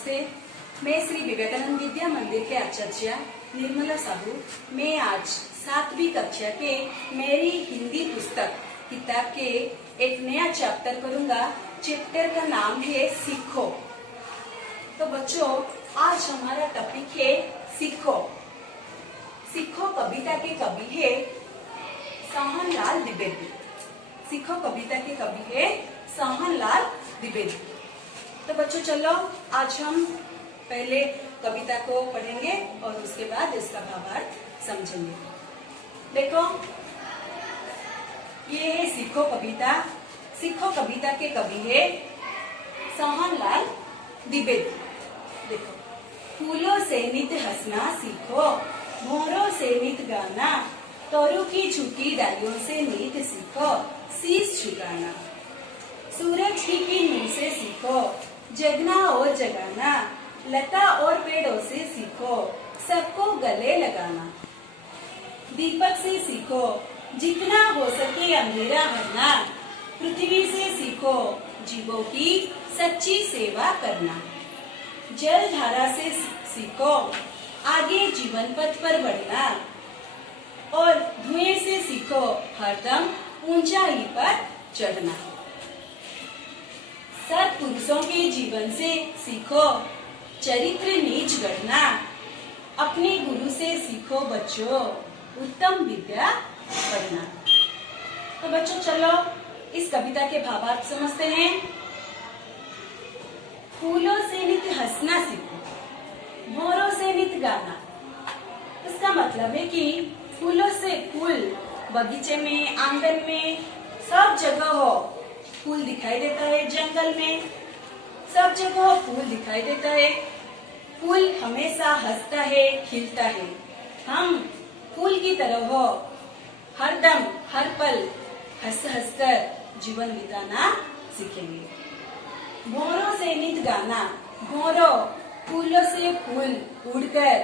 नमस्ते। मैं श्री विवेकानंद विद्या मंदिर के आचार्य निर्मला साहू। मैं आज 7वीं कक्षा के मेरी हिंदी पुस्तक किताब के एक नया चैप्टर करूंगा। चैप्टर का नाम है सीखो। तो बच्चों, आज हमारा टॉपिक है सीखो। सीखो कविता के कवि है सोहनलाल द्विवेदी। सीखो कविता के कवि है सोहनलाल द्विवेदी। तो बच्चों चलो, आज हम पहले कविता को पढ़ेंगे और उसके बाद इसका भावार्थ समझेंगे। देखो, ये है सीखो कविता। सीखो कविता के कवि है सोहनलाल द्विवेदी। देखो, फूलों से नित हंसना सीखो, भौरों से नित गाना, तोरू की झुकी डालियों से नित सीखो, शीश झुकाना। सूरज की किरणों से सीखो, जगना और जगाना, लता और पेड़ों से सीखो, सबको गले लगाना। दीपक से सीखो, जितना हो सके अंधेरा हरना, पृथ्वी से सीखो, जीवों की सच्ची सेवा करना। जल धारा से सीखो, आगे जीवन पथ पर बढ़ना, और धुएं से सीखो, हरदम ऊंचाई पर चढ़ना। सत्पुरुषों के जीवन से सीखो, चरित्र नीच गढ़ना, अपने गुरु से सीखो बच्चों, उत्तम विद्या पढ़ना। तो बच्चों चलो, इस कविता के भावार्थ समझते हैं। फूलों से नित हंसना सीखो, भौरों से नित गाना। इसका मतलब है कि फूलों से, फूल बगीचे में, आंगन में, सब जगह हो फूल दिखाई देता है। जंगल में सब जगह फूल दिखाई देता है। फूल हमेशा हंसता है, खिलता है। हम फूल की तरह हो, हरदम हर पल हंस हंसकर जीवन बिताना सीखेंगे। भौरों से नित गाना। भौरों फूलों से फूल उड़कर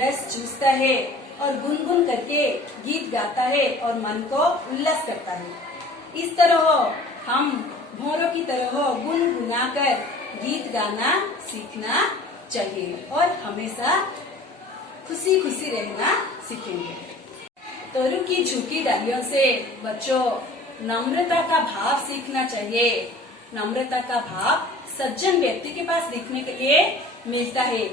रस चूसता है और गुनगुन करके गीत गाता है और मन को उल्लास करता है। इस तरह हम भौरों की तरह गुनगुनाकर गीत गाना सीखना चाहिए और हमेशा खुशी खुशी रहना सीखेंगे। तोरू की झुकी डालियों से बच्चों नम्रता का भाव सीखना चाहिए। नम्रता का भाव सज्जन व्यक्ति के पास सीखने के लिए मिलता है।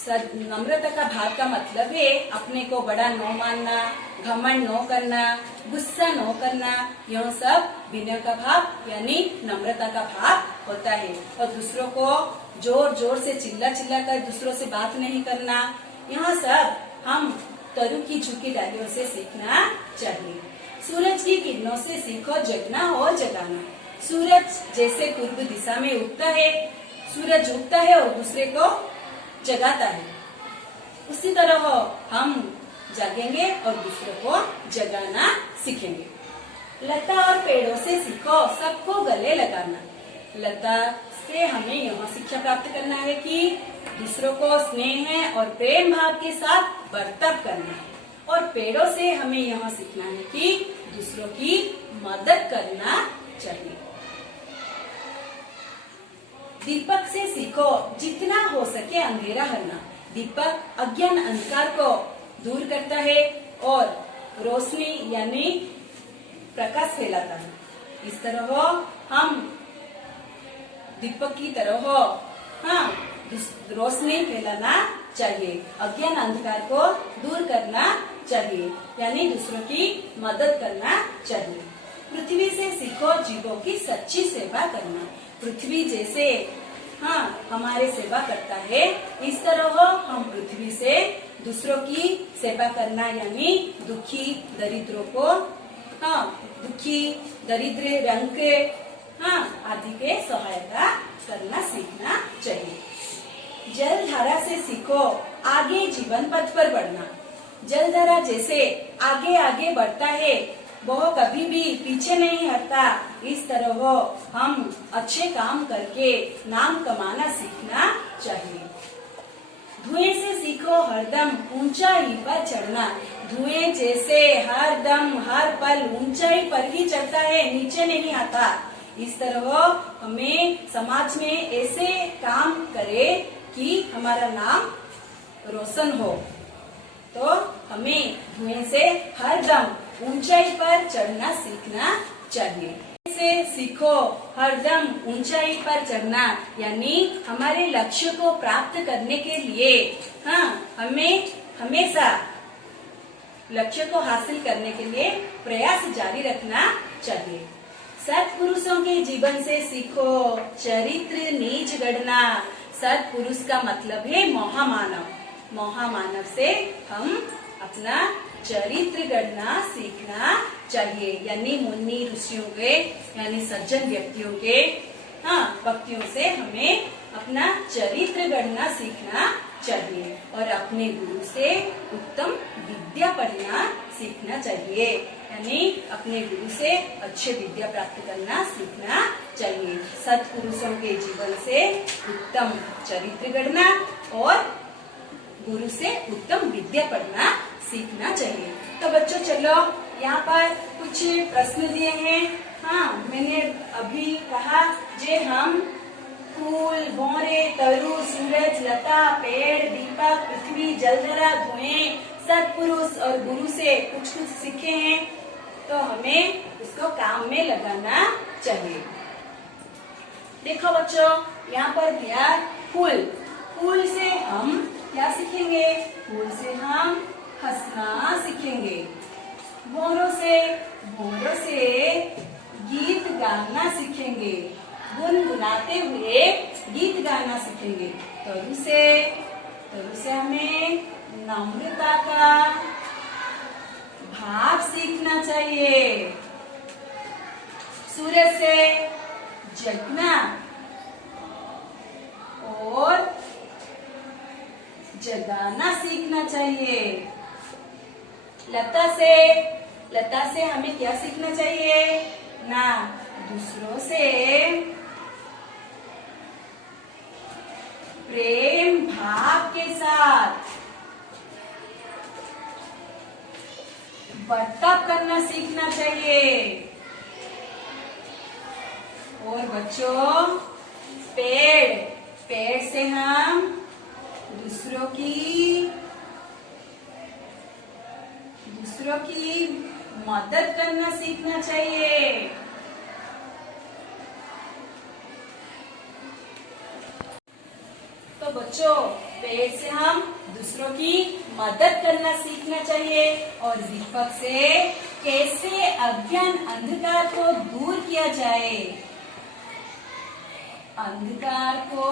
नम्रता का भाव का मतलब है अपने को बड़ा न मानना, घमंड न करना, गुस्सा न करना। यह सब विनय का भाव यानी नम्रता का भाव होता है। और दूसरों को जोर जोर से चिल्ला चिल्ला कर दूसरों से बात नहीं करना। यह सब हम तरु की झुकी डालियों से सीखना चाहिए। सूरज की किरणों से सीखो, जगना और जगाना। सूरज जैसे पूर्व दिशा में उगता है, सूरज उगता है और दूसरे को जगाता है, उसी तरह हम जागेंगे और दूसरों को जगाना सीखेंगे। लता और पेड़ों से सीखो, सबको गले लगाना। लता से हमें यह शिक्षा प्राप्त करना है कि दूसरों को स्नेह और प्रेम भाव के साथ बर्ताव करना। और पेड़ों से हमें यह सीखना है कि दूसरों की मदद करना चाहिए। दीपक से सीखो, जितना हो सके अंधेरा हरना। दीपक अज्ञान अंधकार को दूर करता है और रोशनी यानी प्रकाश फैलाता है। इस तरह हम दीपक की तरह रोशनी फैलाना चाहिए, अज्ञान अंधकार को दूर करना चाहिए, यानी दूसरों की मदद करना चाहिए। पृथ्वी से सीखो, जीवों की सच्ची सेवा करना। पृथ्वी जैसे हमारे सेवा करता है, इस तरह हम पृथ्वी से दूसरों की सेवा करना यानी दुखी दरिद्रों को, दुखी दरिद्र रंग के आदि के सहायता करना सीखना चाहिए। जल धारा से सीखो, आगे जीवन पथ पर बढ़ना। जल धारा जैसे आगे आगे बढ़ता है, वह कभी भी पीछे नहीं हटता। इस तरह हम अच्छे काम करके नाम कमाना सीखना चाहिए। धुएं से सीखो, हरदम ऊंचाई पर चढ़ना। धुएं जैसे हर दम हर पल ऊंचाई पर ही चढ़ता है, नीचे नहीं आता। इस तरह हमें समाज में ऐसे काम करें कि हमारा नाम रोशन हो। तो हमें धुएं से हरदम ऊंचाई पर चढ़ना सीखना चाहिए। से सीखो हरदम ऊंचाई पर चढ़ना, यानी हमारे लक्ष्य को प्राप्त करने के लिए हमें हमेशा लक्ष्य को हासिल करने के लिए प्रयास जारी रखना चाहिए। सत्पुरुषों के जीवन से सीखो चरित्र नीच गढ़ना। सत्पुरुष का मतलब है महामानव। महामानव से हम अपना चरित्र गढ़ना सीखना चाहिए, यानी मुनि ऋषियों के यानी सज्जन व्यक्तियों के भक्तियों से हमें अपना चरित्र गढ़ना सीखना चाहिए और अपने गुरु से उत्तम विद्या पढ़ना सीखना चाहिए, यानी अपने गुरु से अच्छे विद्या प्राप्त करना सीखना चाहिए। सत्पुरुषों के जीवन से उत्तम चरित्र गढ़ना और गुरु से उत्तम विद्या पढ़ना सीखना चाहिए। तो बच्चों चलो यहाँ पर कुछ प्रश्न दिए हैं। मैंने अभी कहा जे हम फूल, भौरे, तरु, सूरज, लता, पेड़, दीपक, पृथ्वी, जलधरा, धुएं, सत्पुरुष और गुरु से कुछ कुछ सीखे हैं, तो हमें उसको काम में लगाना चाहिए। देखो बच्चों यहाँ पर दिया फूल। फूल से हम क्या सीखेंगे? फूल से हम हंसना सीखेंगे। भौरों से गीत गाना सीखेंगे, गुनगुनाते हुए गीत गाना सीखेंगे। तरु से हमें नम्रता का भाव सीखना चाहिए। सूरज से जगना और जगाना सीखना चाहिए। लता से हमें क्या सीखना चाहिए? ना दूसरों से प्रेम भाव के साथ बर्ताव करना सीखना चाहिए। और बच्चों पेड़ से हम दूसरों की मदद करना सीखना चाहिए। तो बच्चों पेड़ से हम दूसरों की मदद करना सीखना चाहिए। और दीपक से कैसे अज्ञान अंधकार को दूर किया जाए। अंधकार को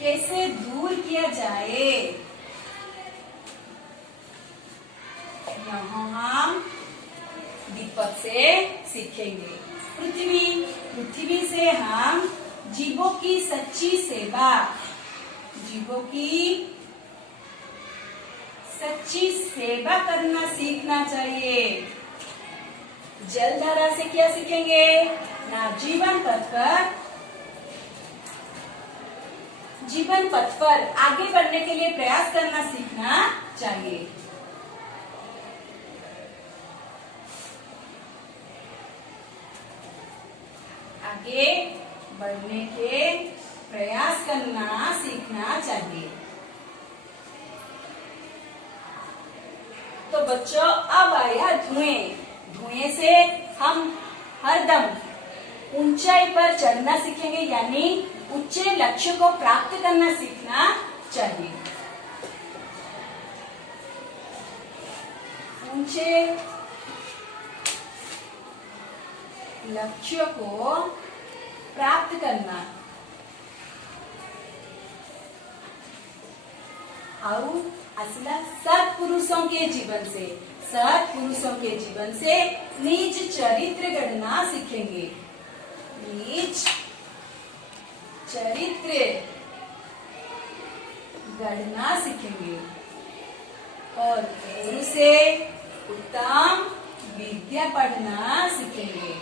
कैसे दूर किया जाए, यहाँ हम दीपक से सीखेंगे। पृथ्वी से हम जीवों की सच्ची सेवा करना सीखना चाहिए। जलधारा से क्या सीखेंगे? ना जीवन पथ पर आगे बढ़ने के लिए प्रयास करना सीखना चाहिए। आगे बढ़ने के प्रयास करना सीखना चाहिए। तो बच्चों अब आया धुएं से हम हरदम ऊंचाई पर चढ़ना सीखेंगे, यानी ऊंचे लक्ष्य को प्राप्त करना सीखना चाहिए। ऊंचे लक्ष्य को प्राप्त करना और असला सत्पुरुषों के जीवन से नीच चरित्र गढ़ना सीखेंगे। नीच चरित्र गढ़ना सीखेंगे और गुरु से उत्तम विद्या पढ़ना सीखेंगे।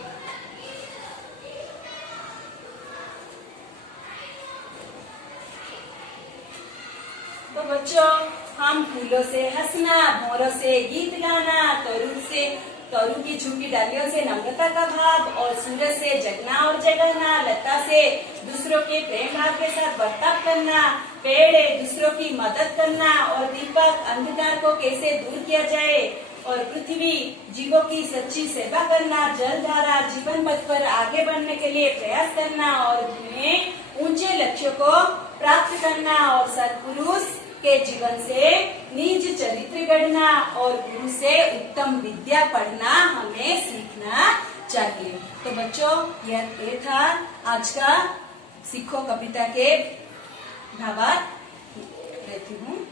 तो बच्चों हम फूलों से हंसना, भौरों से गीत गाना, तरुण से तरू की झुकी डालियों से नम्रता का भाव, और सूरज से जगना और जगाना, लता से दूसरों के प्रेम भाव के साथ बर्ताव करना, पेड़ दूसरों की मदद करना, और दीपक अंधकार को कैसे दूर किया जाए, और पृथ्वी जीवों की सच्ची सेवा करना, जलधारा जीवन पथ पर आगे बढ़ने के लिए प्रयास करना, और उन्हें ऊंचे लक्ष्यों को प्राप्त करना, और सत्पुरुष के जीवन से निज चरित्र गढ़ना, और गुरु से उत्तम विद्या पढ़ना हमें सीखना चाहिए। तो बच्चों, ये था आज का सीखो कविता के भावार्थ। रहती हूँ।